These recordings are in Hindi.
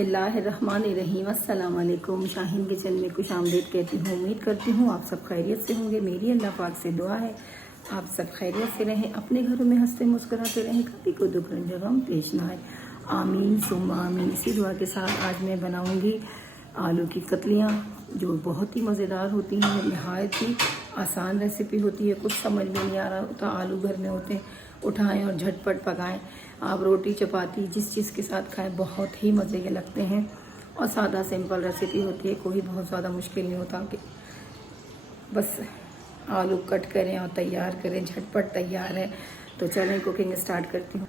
बिस्मिल्लाहिर्रहमानिर्रहीम। अस्सलाम वालेकुम। शाहीन किचन में खुश आमदीद कहती हूँ। उम्मीद करती हूँ आप सब खैरियत से होंगे। मेरी अल्लाह पाक से दुआ है आप सब खैरियत से रहें, अपने घरों में हंसते मुस्कुराते रहें, कभी को दुख रंज गम पेश ना आए। आमीन सुम्मा आमीन। इसी दुआ के साथ आज मैं बनाऊँगी आलू की कतलियाँ, जो बहुत ही मज़ेदार होती हैं। नहायत ही आसान रेसिपी होती है। कुछ समझ में नहीं आ रहा होता, आलू घर में होते हैं, उठाएं और झटपट पकाएं। आप रोटी चपाती जिस चीज़ के साथ खाएं, बहुत ही मज़े के लगते हैं। और सादा सिंपल रेसिपी होती है, कोई बहुत ज़्यादा मुश्किल नहीं होता कि बस आलू कट करें और तैयार करें, झटपट तैयार है। तो चलें कुकिंग स्टार्ट करती हूँ।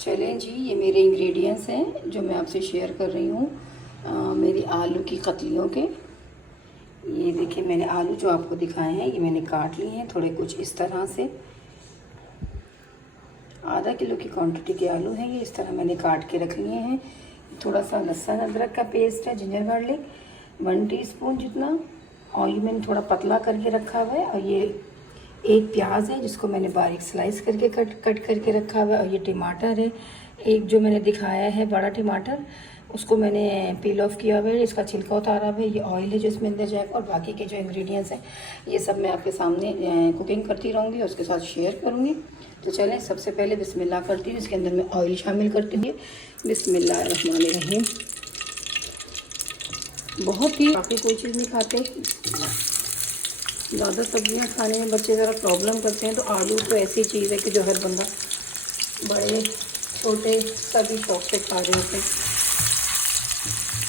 चलें जी, ये मेरे इंग्रेडिएंट्स हैं जो मैं आपसे शेयर कर रही हूँ मेरी आलू की कतलियों के। ये देखिए, मैंने आलू जो आपको दिखाए हैं ये मैंने काट लिए हैं, थोड़े कुछ इस तरह से। आधा किलो की क्वांटिटी के आलू हैं ये, इस तरह मैंने काट के रख लिए हैं। थोड़ा सा लहसुन अदरक का पेस्ट है, जिंजर गार्लिक 1 टीस्पून जितना। और ये मैंने थोड़ा पतला करके रखा हुआ है। और ये एक प्याज है जिसको मैंने बारीक स्लाइस करके कट करके रखा हुआ है। और ये टमाटर है, एक जो मैंने दिखाया है बड़ा टमाटर, उसको मैंने पील ऑफ किया हुआ है, इसका छिलका उतारा हुआ है। ये ऑयल है जो इसमें अंदर जाएगा। और बाकी के जो इंग्रेडिएंट्स हैं ये सब मैं आपके सामने कुकिंग करती रहूँगी और उसके साथ शेयर करूँगी। तो चलें, सबसे पहले बिस्मिल्लाह करती हूँ। इसके अंदर मैं ऑयल शामिल करती हूँ। बिस्मिल्लाहिर्रहमानिर्रहीम। बहुत ही, बाकी कोई चीज़ नहीं खाते, ज़्यादा सब्जियां खाने में बच्चे ज़रा प्रॉब्लम करते हैं। तो आलू तो ऐसी चीज़ है कि जो हर बंदा, बड़े छोटे सभी शौक से खा रहे होते हैं।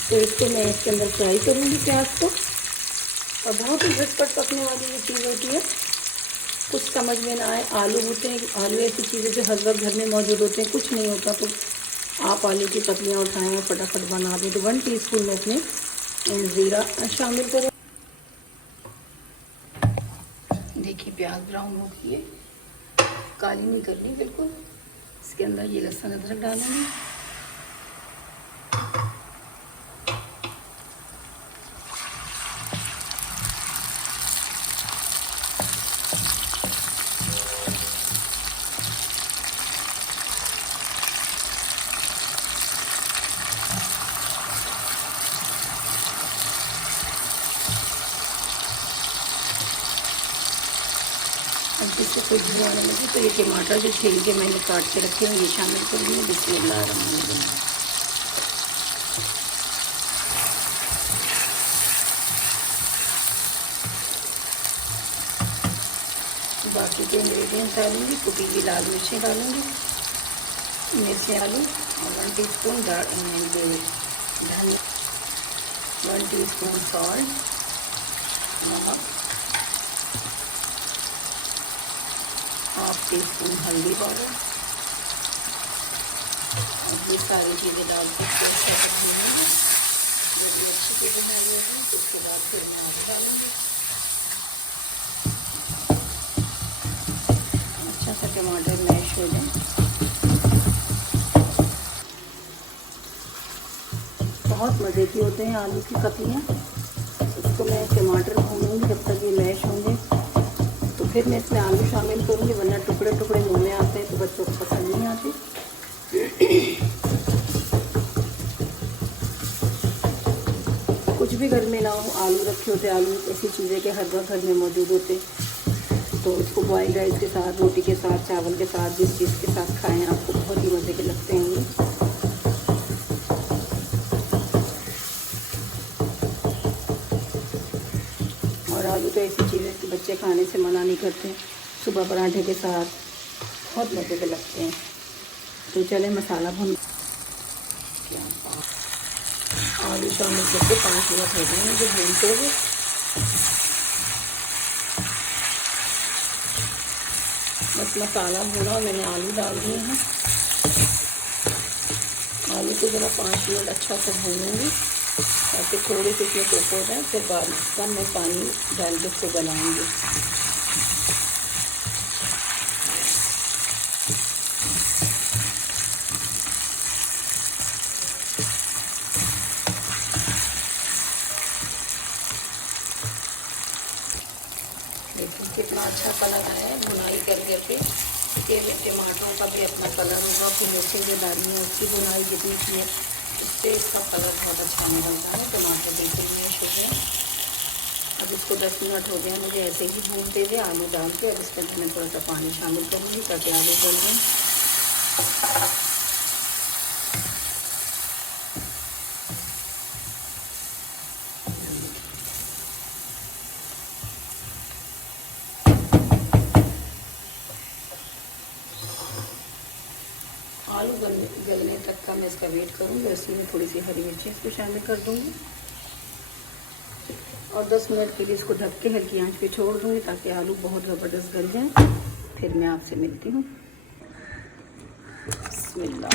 तो इसको मैं इसके अंदर फ्राई करूँगी प्याज को। और बहुत ही झटपट पकने वाली ये चीज़ होती है, कुछ समझ में ना आए। आलू होते हैं, आलू ऐसी चीज़ें जो हर वक्त घर में मौजूद होते हैं, कुछ नहीं होता तो आप आलू की कतलियाँ उठाएँ और फटाफट बना दें। तो 1 टीस्पून में इसमें ज़ीरा शामिल करें। देखिए, प्याज ब्राउन हो गई है, काली नहीं करनी बिल्कुल। इसके अंदर ये लहसुन अदरक डालेंगे। अब जिससे कोई धुआं आने लगे तो ये टमाटर जो छील के मैंने काट के रखे हैं ये शामिल करूँगी। बिस्मिल्लाहिर्रहमानिर्रहीम। बाकी के इंग्रेडिएंट्स डालूँगी। कुटी हुई लाल मिर्चें डालूँगी, मिर्चें आलू, और 1 टीस्पून धनिया, 1 टीस्पून सॉल्ट, नमक, 1/2 टीस्पून हल्दी पाउडर। और ये सारी चीज़ें डाल के अच्छे से भूनेंगे। जब ये अच्छी से भुनाई होगी तो उसके बाद फिर मैं आलू डालूँगी। अच्छा सा टमाटर मैश हो जाए। बहुत मज़े की होते हैं आलू की कतलियाँ। इसको मैं टमाटर भूनूँगी जब तक ये मैश होंगे, तो फिर मैं इसमें आलू शामिल करूँगी, वरना टुकड़े टुकड़े मुँह में आते हैं तो बच्चों को पसंद नहीं आती। कुछ भी घर में ना हो, आलू रखे होते, आलू ऐसी चीज़ें कि हर वक्त घर में मौजूद होते। तो इसको बॉइल्ड राइस के साथ, रोटी के साथ, चावल के साथ, जिस चीज़ के साथ खाएं आपको बहुत ही मज़े के लगते हैं ये। और आलू तो ऐसी चीज़ है कि बच्चे खाने से मना नहीं करते, सुबह पराठे के साथ बहुत मज़े के लगते हैं। तो चले मसाला भून, आलू शामिल करके 5 मिनट हो गए जो भूनते हुए। बस मसाला भुना और मैंने आलू डाल दिए हैं। आलू को ज़रा 5 मिनट अच्छा से भूनूंगी ताकि थोड़ी सी इसमें कुक हो जाए। फिर बाद में मैं पानी डाल के इसको गलाऊंगी। देखिए कितना अच्छा कलर आया है भुनाई कर करके। इसके टमाटरों का भी अपना कलर होगा, फिर मिर्चें जो डाली हैं उसकी बुनाई जितनी की है उससे इसका कलर बहुत अच्छा निकलता है। टमाटर बिल्कुल मैश हो गए। अब इसको 10 मिनट हो गए मुझे ऐसे ही भूनते हुए आलू डाल के। अब इसके अंदर मैं थोड़ा सा पानी शामिल करूँगी ताकि आलू गल जाए। आलू गलने तक का मैं इसका वेट करूँगी। इसमें थोड़ी सी हरी मिर्ची इसको शामिल कर दूँगी और 10 मिनट के लिए इसको ढक के हल्की आंच पे छोड़ दूँगी ताकि आलू बहुत ज़बरदस्त गल जाए। फिर मैं आपसे मिलती हूँ। बिस्मिल्लाह।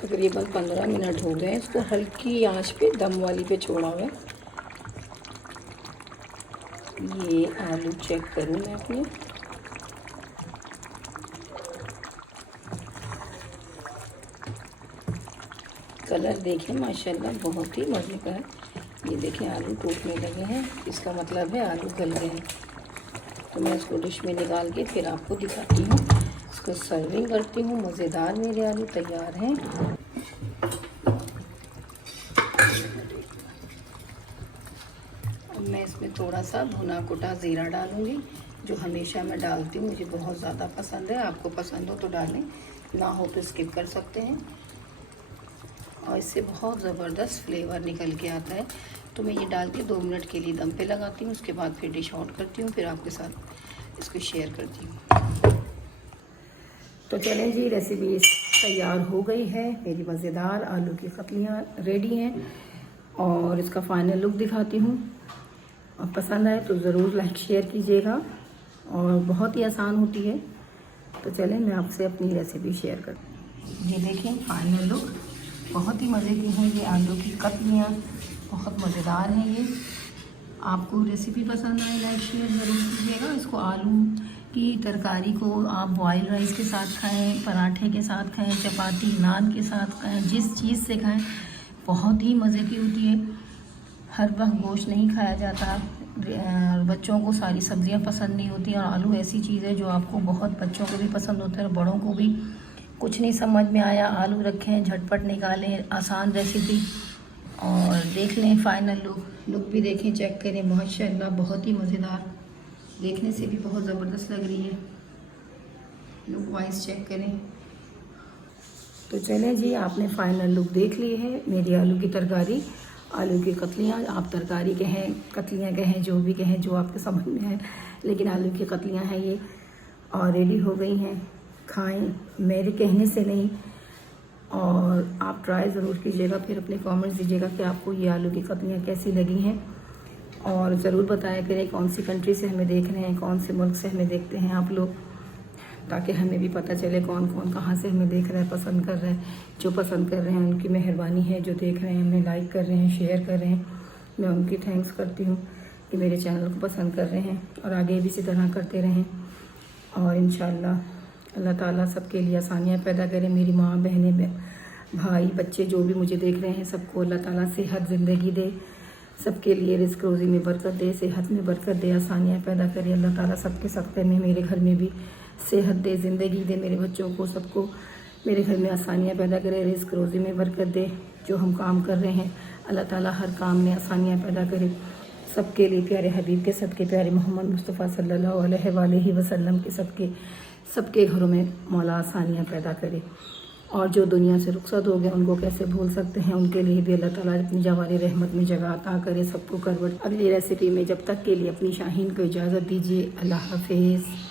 तकरीबन 15 मिनट हो गए इसको हल्की आंच पे दम वाली पे छोड़ा हुआ है। ये आलू चेक करूँ मैं अपने। कलर देखें माशाल्लाह बहुत ही मज़े का है। ये देखें आलू टूटने लगे हैं, इसका मतलब है आलू गल गए हैं। तो मैं इसको डिश में निकाल के फिर आपको दिखाती हूँ, इसको सर्विंग करती हूँ। मज़ेदार मेरे आलू तैयार हैं। अब मैं इसमें थोड़ा सा भुना कुटा ज़ीरा डालूँगी, जो हमेशा मैं डालती हूँ, मुझे बहुत ज़्यादा पसंद है। आपको पसंद हो तो डालें, ना हो तो स्किप कर सकते हैं। और इससे बहुत ज़बरदस्त फ्लेवर निकल के आता है। तो मैं ये डाल के 2 मिनट के लिए दम पे लगाती हूँ। उसके बाद फिर डिश आउट करती हूँ, फिर आपके साथ इसको शेयर करती हूँ। तो चलें जी, रेसिपी तैयार हो गई है। मेरी मज़ेदार आलू की कतलियाँ रेडी हैं और इसका फाइनल लुक दिखाती हूँ। और पसंद आए तो ज़रूर लाइक शेयर कीजिएगा और बहुत ही आसान होती है। तो चलें मैं आपसे अपनी रेसिपी शेयर करती हूँ। ये देखें फाइनल लुक, बहुत ही मज़े की हैं ये आलू की कतलियाँ, बहुत मज़ेदार हैं ये। आपको रेसिपी पसंद आए लाइक शेयर ज़रूर कीजिएगा। इसको आलू की तरकारी को आप बॉयल राइस के साथ खाएं, पराठे के साथ खाएं, चपाती नान के साथ खाएं, जिस चीज़ से खाएं बहुत ही मज़े की होती है। हर वक्त गोश्त नहीं खाया जाता, बच्चों को सारी सब्ज़ियाँ पसंद नहीं होती और आलू ऐसी चीज़ है जो आपको बहुत, बच्चों को भी पसंद होता है और बड़ों को भी। कुछ नहीं समझ में आया, आलू रखें, झटपट निकालें, आसान रेसिपी। और देख लें फाइनल लुक भी देखें, चेक करें, माशाल्लाह बहुत ही मज़ेदार, देखने से भी बहुत ज़बरदस्त लग रही है। लुक वाइज चेक करें। तो चलें जी, आपने फाइनल लुक देख ली है मेरी आलू की तरकारी, आलू की कतलियाँ। आप तरकारी कहें, कतलियाँ कहें, जो भी कहें, जो आपके समझ में है, लेकिन आलू की कतलियाँ हैं ये और रेडी हो गई हैं। खाएं मेरे कहने से नहीं, और आप ट्राई ज़रूर कीजिएगा, फिर अपने कमेंट्स दीजिएगा कि आपको ये आलू की कतलियाँ कैसी लगी हैं। और ज़रूर बताया करें कौन सी कंट्री से हमें देख रहे हैं, कौन से मुल्क से हमें देखते हैं आप लोग, ताकि हमें भी पता चले कौन कौन कहाँ से हमें देख रहा है, पसंद कर रहा है। जो पसंद कर रहे हैं उनकी मेहरबानी है, जो देख रहे हैं हमें लाइक कर रहे हैं, शेयर कर रहे हैं, मैं उनकी थैंक्स करती हूँ कि मेरे चैनल को पसंद कर रहे हैं और आगे भी इसी तरह करते रहें। और इंशाल्लाह अल्लाह ताला सबके लिए आसानियाँ पैदा करे। मेरी माँ, बहनें, भाई, बच्चे जो भी मुझे देख रहे हैं, सबको अल्लाह ताला सेहत ज़िंदगी दे, सबके लिए रिस्क रोज़ी में बरकत दे, सेहत में बरकत दे, आसानियाँ पैदा करे। अल्लाह ताला सबके सख्ते में मेरे घर में भी सेहत दे, ज़िंदगी दे, मेरे बच्चों को सबको मेरे घर में आसानियाँ पैदा करे, रिस्क रोज़ी में बरकत दे। जो हम काम कर रहे हैं अल्लाह ताला हर काम में आसानियाँ पैदा करे। सबके लिए प्यारे हबीब के सदके, प्यारे मोहम्मद मुस्तफ़ा सल्लल्लाहु अलैहि वसल्लम के सदके, सबके घरों में मौला आसानियाँ पैदा करे। और जो दुनिया से रुखसत हो गए उनको कैसे भूल सकते हैं, उनके लिए भी अल्लाह ताला अपनी जवारी रहमत में जगह अता करे सबको करवट। अगली रेसिपी में जब तक के लिए अपनी शाहीन को इजाज़त दीजिए। अल्लाह हाफिज़।